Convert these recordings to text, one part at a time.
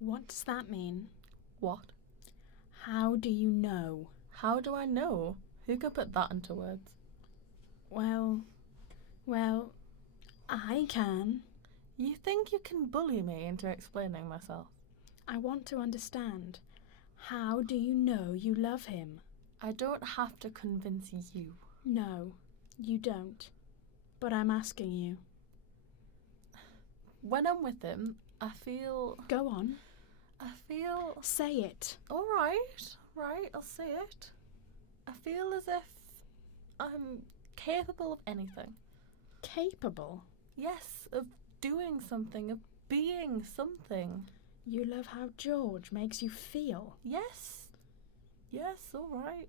What does that mean? What? How do you know? How do I know? Who can put that into words? Well, I can. You think you can bully me into explaining myself? I want to understand. How do you know you love him? I don't have to convince you. No, you don't. But I'm asking you. When I'm with him, I feel... Go on. Say it. All right, I'll say it. I feel as if I'm capable of anything. Capable? Yes, of doing something, of being something. You love how George makes you feel? Yes, all right.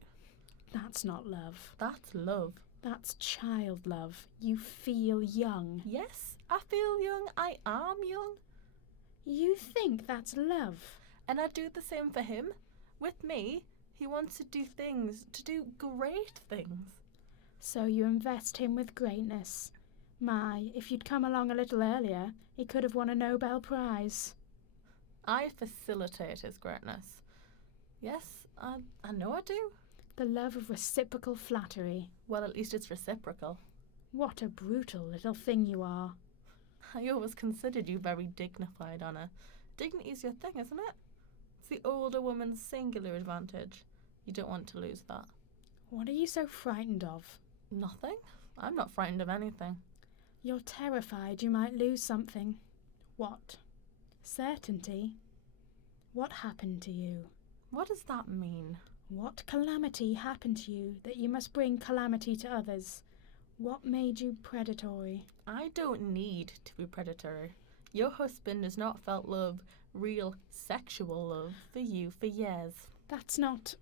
That's not love. That's love. That's child love. You feel young. Yes, I feel young. I am young. You think that's love? And I do the same for him. With me, he wants to do things, to do great things. So you invest him with greatness. My, if you'd come along a little earlier, he could have won a Nobel Prize. I facilitate his greatness. Yes, I know I do. The love of reciprocal flattery. Well, at least it's reciprocal. What a brutal little thing you are. I always considered you very dignified, Anna. Dignity's your thing, isn't it? It's the older woman's singular advantage. You don't want to lose that. What are you so frightened of? Nothing. I'm not frightened of anything. You're terrified you might lose something. What? Certainty? What happened to you? What does that mean? What calamity happened to you that you must bring calamity to others? What made you predatory? I don't need to be predatory. Your husband has not felt love, real sexual love, for you for years. That's not...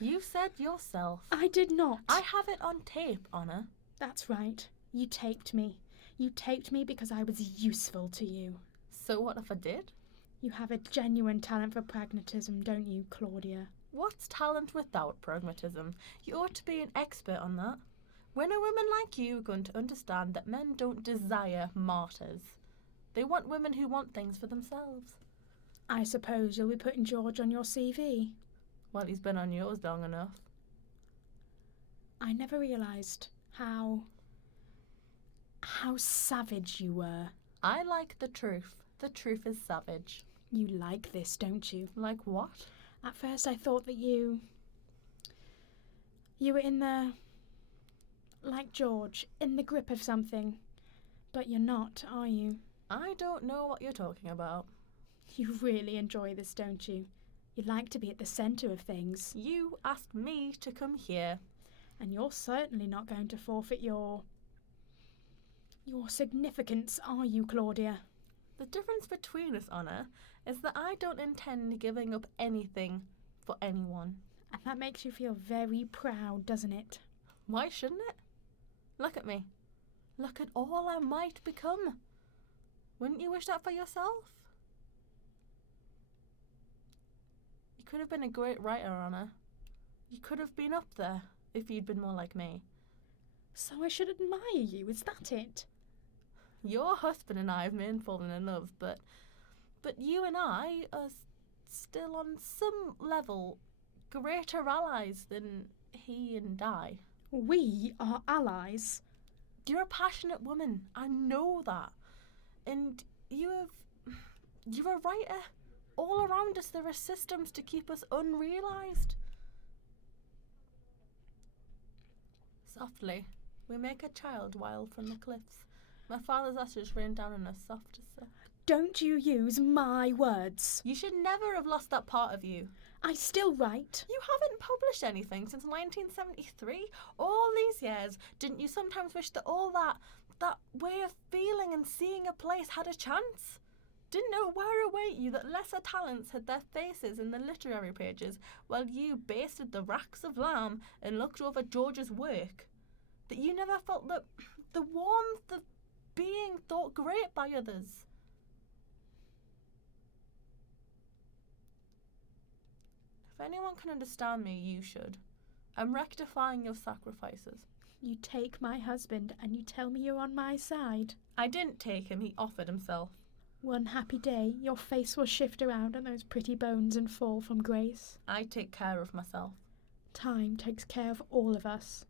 You said yourself. I did not. I have it on tape, Anna. That's right. You taped me. You taped me because I was useful to you. So what if I did? You have a genuine talent for pragmatism, don't you, Claudia? What's talent without pragmatism? You ought to be an expert on that. When are women like you going to understand that men don't desire martyrs? They want women who want things for themselves. I suppose you'll be putting George on your CV. Well, he's been on yours long enough. I never realised how savage you were. I like the truth. The truth is savage. You like this, don't you? Like what? At first I thought that you were in the... like George, in the grip of something. But you're not, are you? I don't know what you're talking about. You really enjoy this, don't you? You like to be at the centre of things. You asked me to come here. And you're certainly not going to forfeit your significance, are you, Claudia? The difference between us, Anna, is that I don't intend giving up anything for anyone. And that makes you feel very proud, doesn't it? Why shouldn't it? Look at me. Look at all I might become. Wouldn't you wish that for yourself? You could have been a great writer, Anna. You could have been up there if you'd been more like me. So I should admire you, is that it? Your husband and I have been fallen in love, but you and I are still on some level greater allies than he and I. We are allies. You're a passionate woman. I know that. And you're a writer. All around us there are systems to keep us unrealised. Softly, we make a child wild from the cliffs. My father's ashes rain down on us soft as silk. Don't you use my words. You should never have lost that part of you. I still write. You haven't published anything since 1973. All these years, didn't you sometimes wish that all that way of feeling and seeing a place had a chance? Didn't it wear await you that lesser talents had their faces in the literary pages while you basted the racks of lamb and looked over George's work? That you never felt the warmth of being thought great by others? If anyone can understand me, you should. I'm rectifying your sacrifices. You take my husband and you tell me you're on my side. I didn't take him, he offered himself. One happy day, your face will shift around on those pretty bones and fall from grace. I take care of myself. Time takes care of all of us.